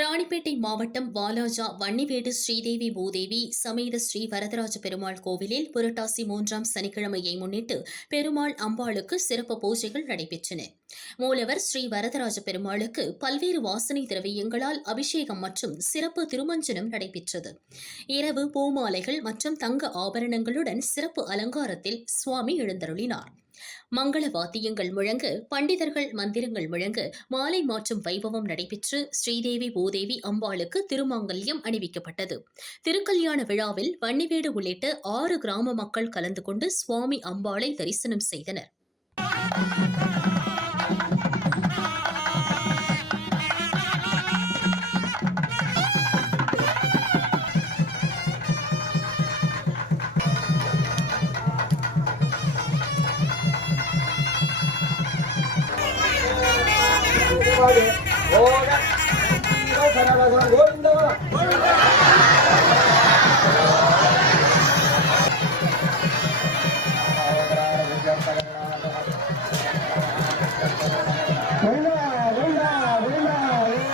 ராணிப்பேட்டை மாவட்டம் வாலாஜா வன்னிவேடு ஸ்ரீதேவி பூதேவி சமேத ஸ்ரீ வரதராஜ பெருமாள் கோவிலில் புரட்டாசி 3ஆம் சனிக்கிழமையை முன்னிட்டு பெருமாள் அம்பாளுக்கு சிறப்பு பூஜைகள் நடைபெற்றன. மூலவர் ஸ்ரீ வரதராஜ பெருமாளுக்கு பல்வேறு வாசனை திரவியங்களால் அபிஷேகம் மற்றும் சிறப்பு திருமஞ்சனம் நடைபெற்றது. இரவு பூமாலைகள் மற்றும் தங்க ஆபரணங்களுடன் சிறப்பு அலங்காரத்தில் சுவாமி எழுந்தருளினார். மங்கள வாத்தியங்கள் முழங்க, பண்டிதர்கள் மந்திரங்கள் முழங்க, மாலை மாற்றும் வைபவம் நடைபெற்று ஸ்ரீதேவி பூதேவி அம்பாளுக்கு திருமாங்கல்யம் அணிவிக்கப்பட்டது. திருக்கல்யாண விழாவில் வன்னிவேடு உள்ளிட்ட 6 கிராம மக்கள் கலந்து கொண்டு சுவாமி அம்பாளை தரிசனம் செய்தனர். गोविंद